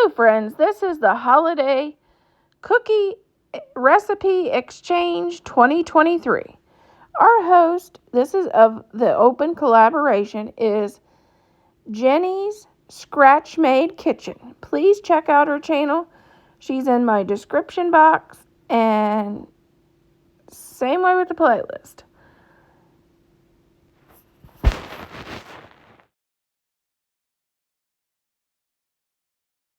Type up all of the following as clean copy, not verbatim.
Hello friends, this is the Holiday Cookie Recipe Exchange 2023. Our host, this is of the open collaboration, is Jenny's Scratch Made Kitchen. Please check out her channel. She's in my description box, and same way with the playlist.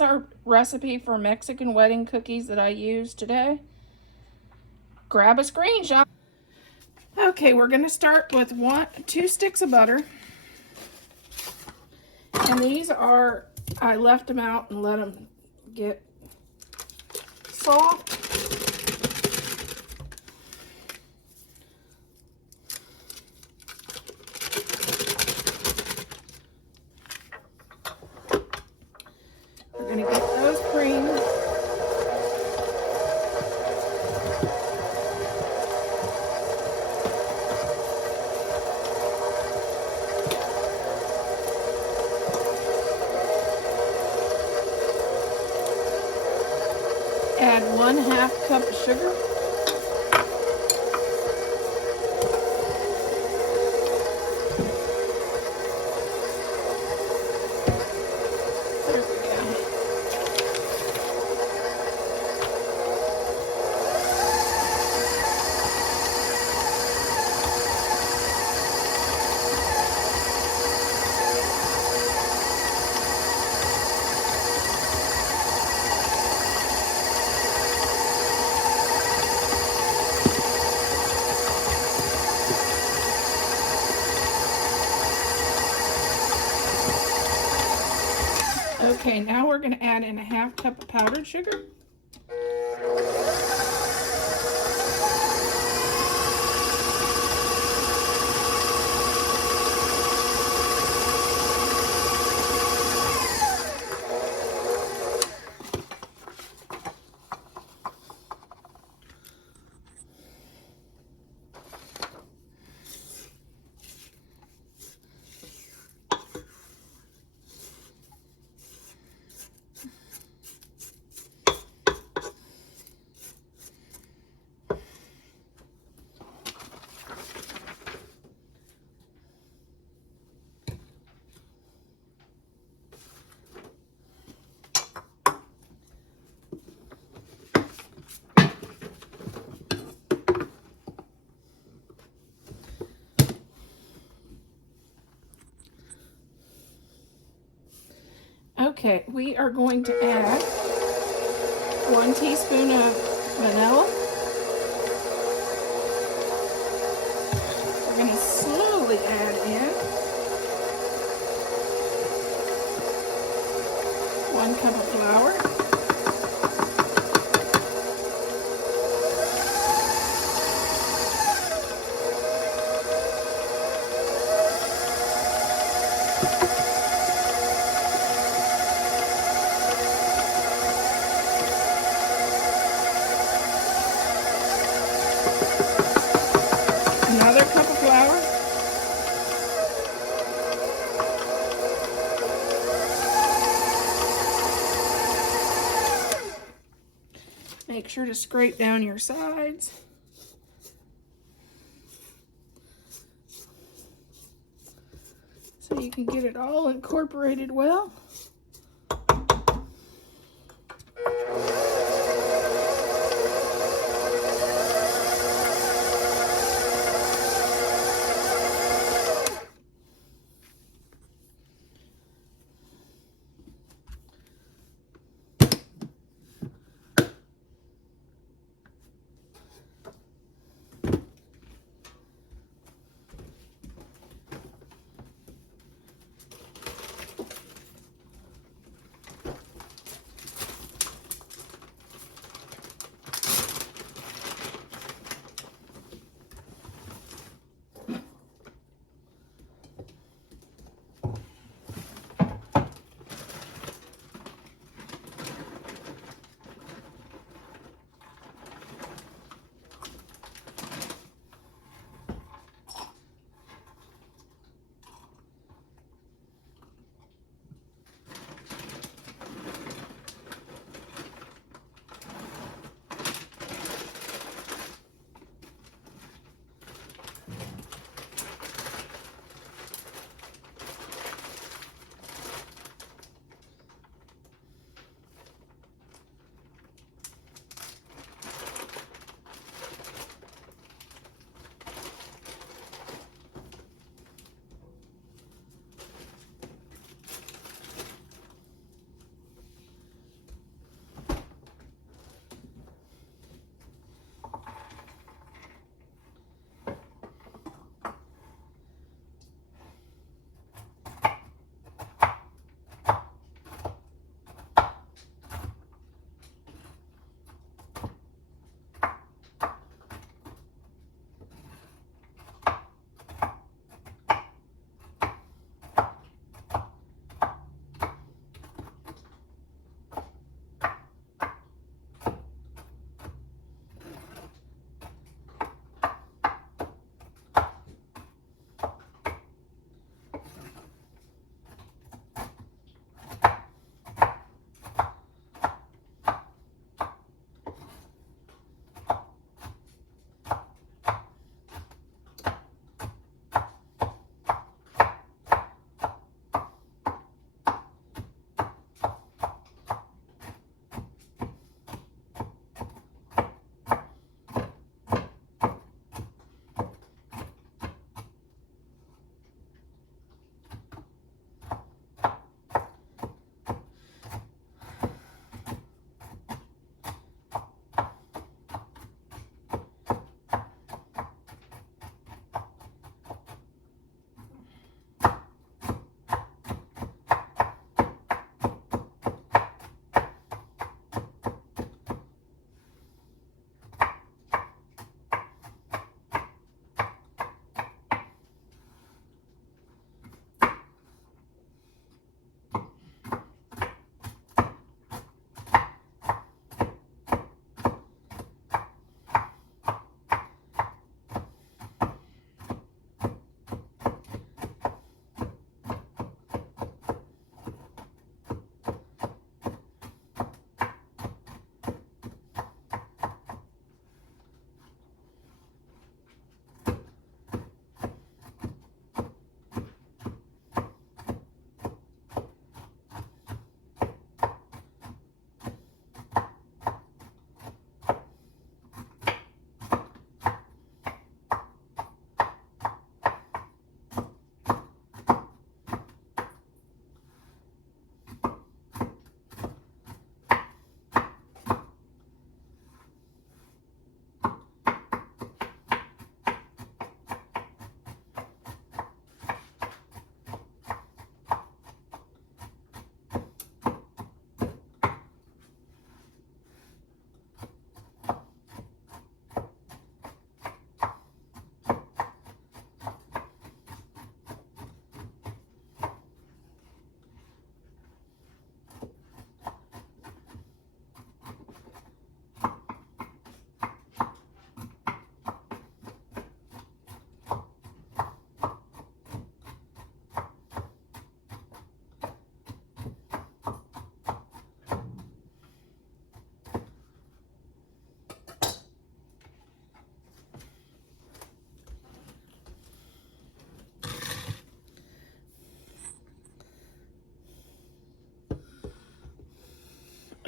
Our recipe for Mexican wedding cookies that I used today. Grab a screenshot. Okay, we're going to start with 2 sticks of butter. And these are, I left them out and let them get soft. We're going to get those creamed. Add 1/2 cup of sugar. There we go. Okay, now we're going to add in 1/2 cup of powdered sugar. Okay, we are going to add 1 teaspoon of vanilla. We're going to slowly add in 1 cup of flour. Another cup of flour. Make sure to scrape down your sides. So you can get it all incorporated well.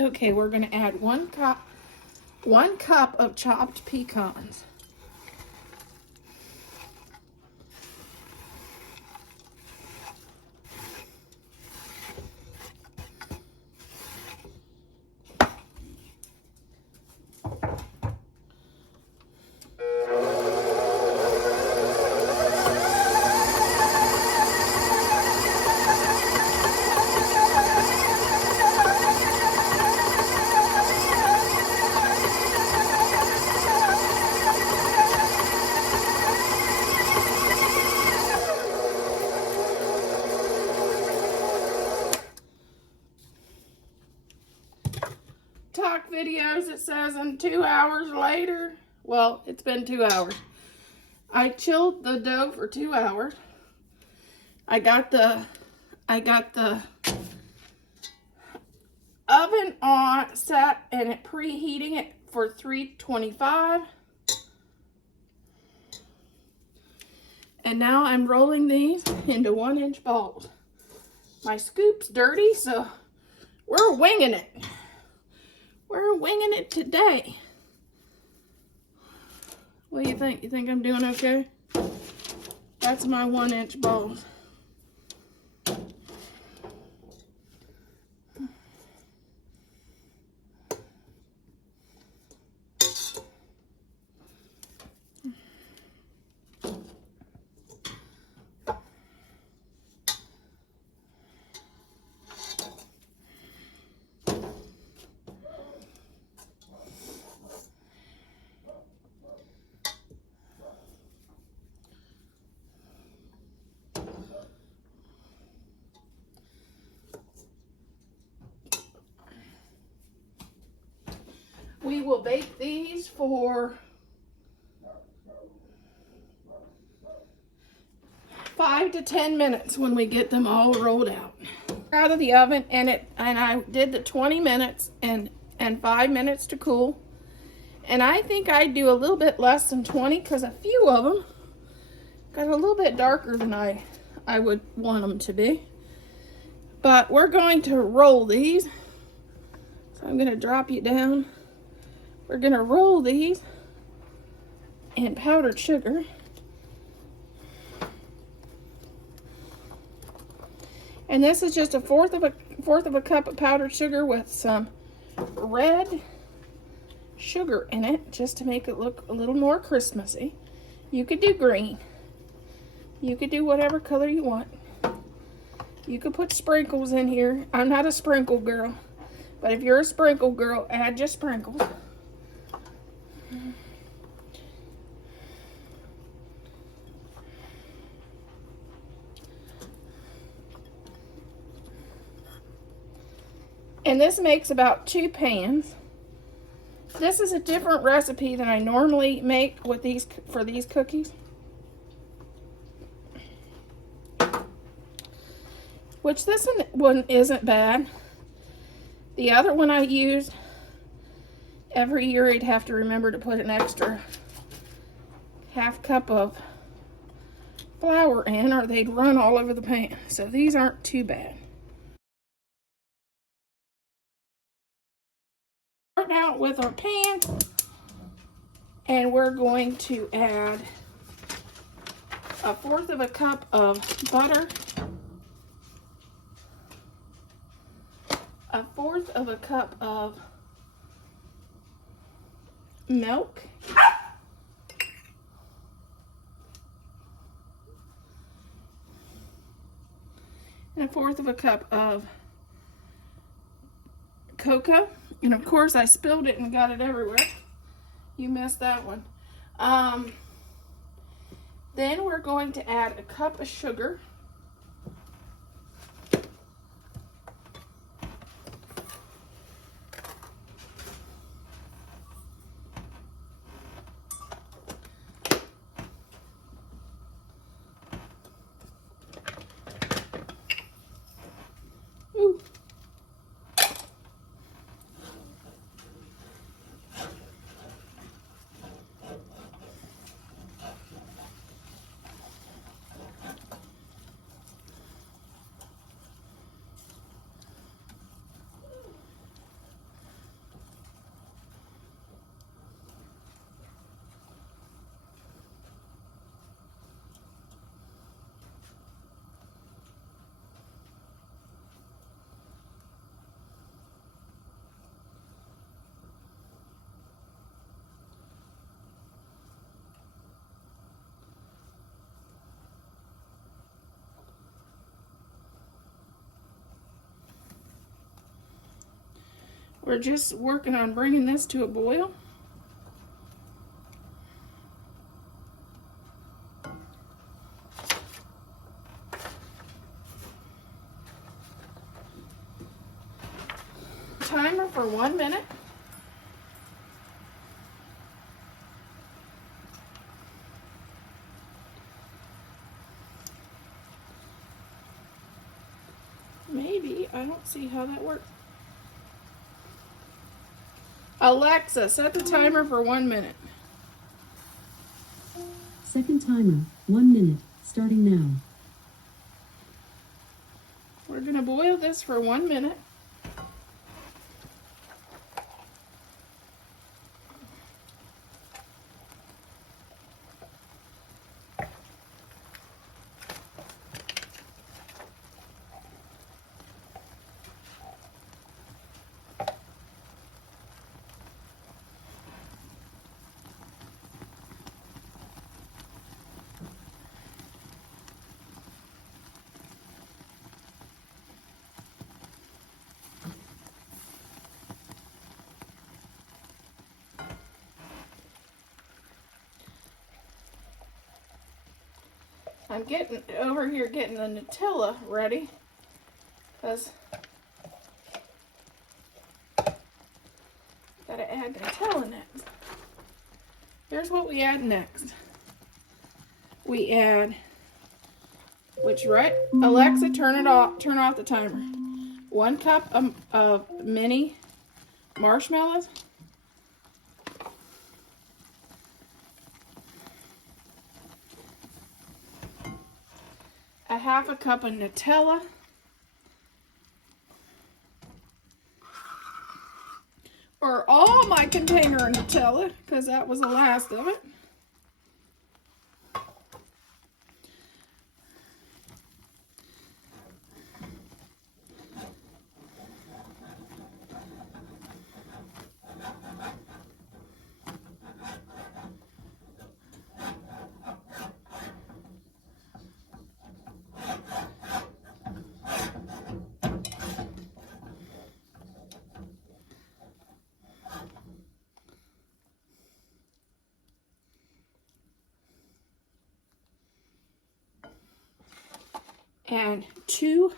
Okay, we're going to add 1 cup of chopped pecans. Talk videos, it says, and 2 hours later. Well, it's been 2 hours. I chilled the dough for 2 hours. I got the oven on set and it preheating it for 325. And now I'm rolling these into 1-inch balls. My scoop's dirty, so we're winging it. We're winging it today. What do you think? You think I'm doing okay? That's my 1-inch balls. We will bake these for 5 to 10 minutes when we get them all rolled out. Out of the oven, and I did the 20 minutes and 5 minutes to cool. And I think I'd do a little bit less than 20 because a few of them got a little bit darker than I would want them to be. But we're going to roll these. So I'm going to drop you down. We're going to roll these in powdered sugar. And this is just a fourth of a cup of powdered sugar with some red sugar in it, just to make it look a little more Christmassy. You could do green. You could do whatever color you want. You could put sprinkles in here. I'm not a sprinkle girl, but if you're a sprinkle girl, add your sprinkles. And this makes about 2 pans. This is a different recipe than I normally make with these for these cookies. Which this one isn't bad. The other one I use, every year I'd have to remember to put an extra ½ cup of flour in or they'd run all over the pan. So these aren't too bad. Start out with our pan, and we're going to add 1/4 of a cup of butter, 1/4 of a cup of milk, and 1/4 of a cup of cocoa. And of course I spilled it and got it everywhere. You missed that one. Then we're going to add a cup of sugar. Ooh. We're just working on bringing this to a boil. Timer for 1 minute. Maybe, I don't see how that works. Alexa, set the timer for 1 minute. Second timer, 1 minute, starting now. We're gonna boil this for 1 minute. I'm getting over here getting the Nutella ready because gotta add Nutella next. Here's what we add next. We add, Alexa, turn off the timer. 1 cup of mini marshmallows. A 1/2 cup of Nutella. Or all my container of Nutella, because that was the last of it. And 2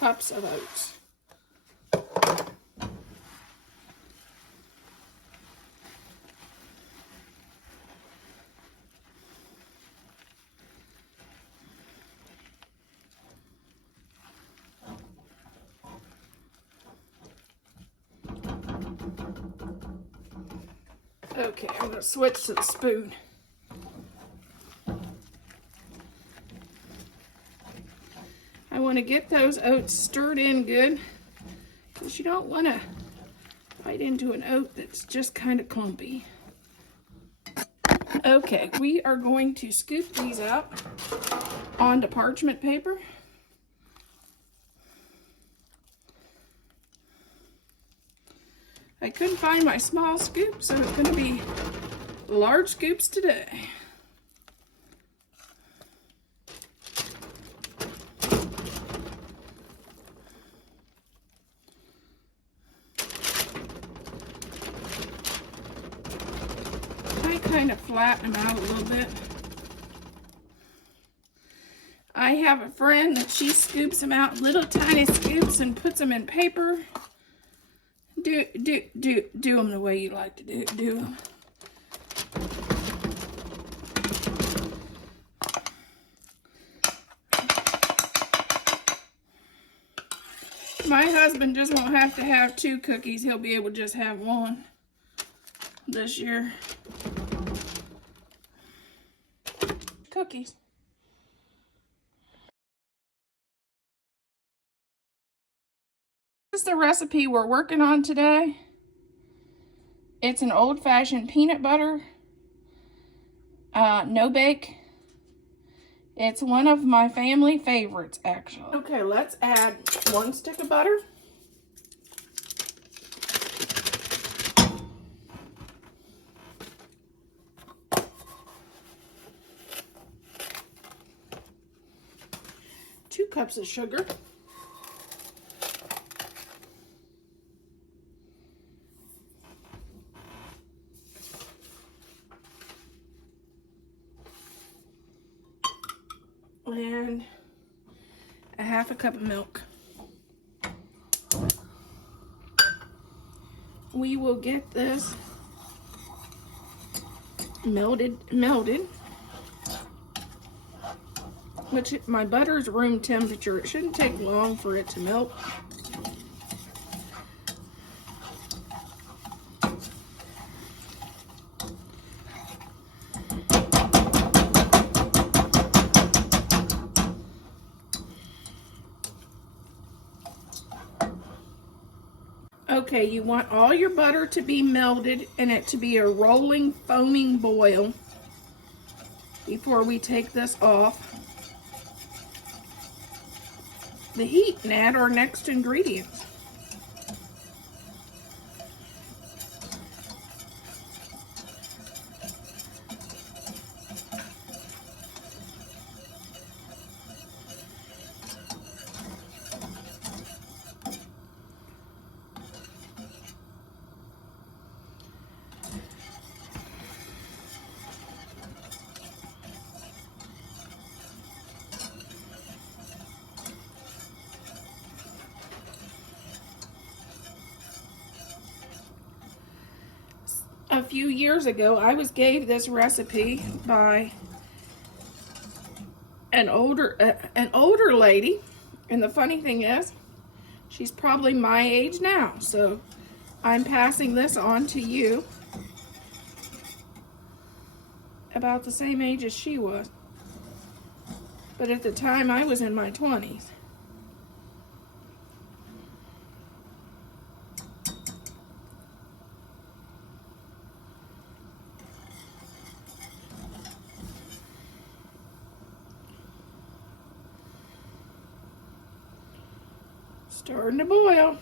cups of oats. Okay, I'm going to switch to the spoon. I want to get those oats stirred in good because you don't want to bite into an oat that's just kind of clumpy. Okay, we are going to scoop these out onto parchment paper. I couldn't find my small scoop, so it's going to be large scoops today. I kind of flatten them out a little bit. I have a friend that she scoops them out little tiny scoops and puts them in paper. Do them the way you like to do them. My husband just won't have to have 2 cookies. He'll be able to just have 1 this year. Cookies. This is the recipe we're working on today. It's an old-fashioned peanut butter, no bake. It's one of my family favorites, actually. Okay, let's add 1 stick of butter. Two cups of sugar. and a half a cup of milk. We will get this melted, which my butter is room temperature. It shouldn't take long for it to melt. Okay, you want all your butter to be melted and it to be a rolling, foaming boil before we take this off the heat and add our next ingredients. A few years ago, I was gave this recipe by an older lady, and the funny thing is, she's probably my age now, so I'm passing this on to you, about the same age as she was. But at the time, I was in my 20s. Starting to boil.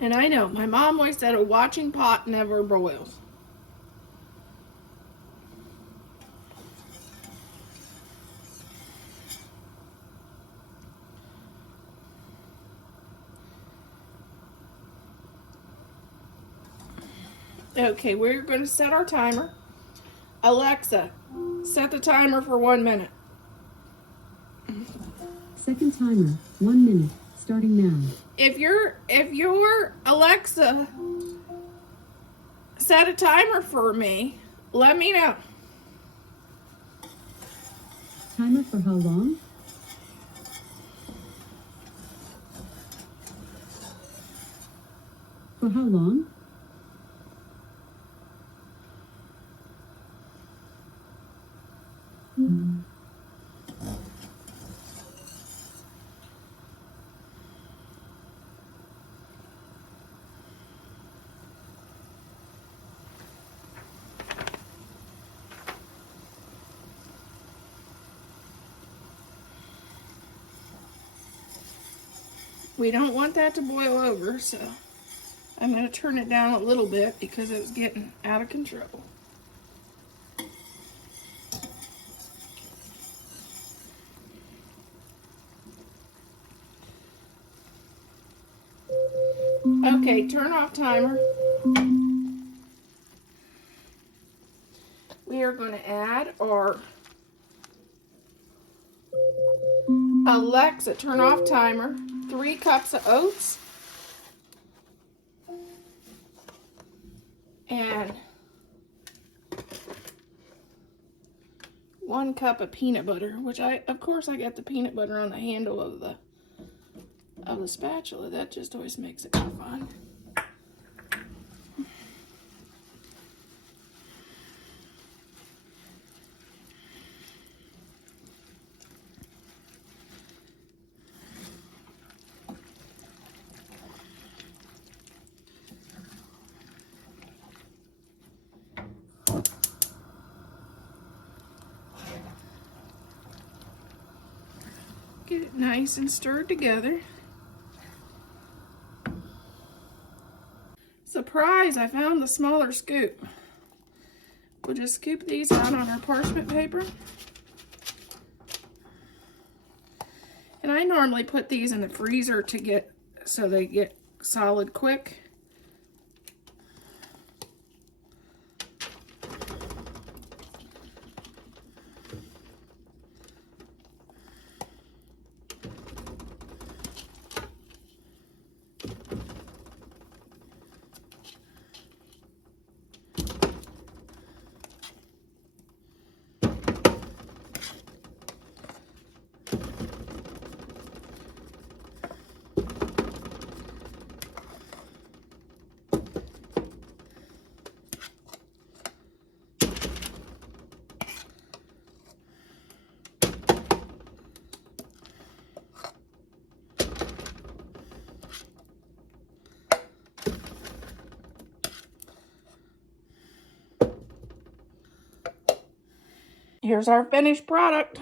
And I know, my mom always said a watching pot never boils. Okay, we're going to set our timer. Alexa, set the timer for 1 minute. Second timer, 1 minute, starting now. If your Alexa set a timer for me, let me know. Timer for how long? For how long? We don't want that to boil over, so I'm going to turn it down a little bit because it was getting out of control. Okay, turn off timer. We are going to add our Alexa, turn off timer. 3 cups of oats and 1 cup of peanut butter, which of course I got the peanut butter on the handle of the spatula. That just always makes it more fun. Get it nice and stirred together. Surprise, I found the smaller scoop. We'll just scoop these out on our parchment paper. And I normally put these in the freezer so they get solid quick. Here's our finished product.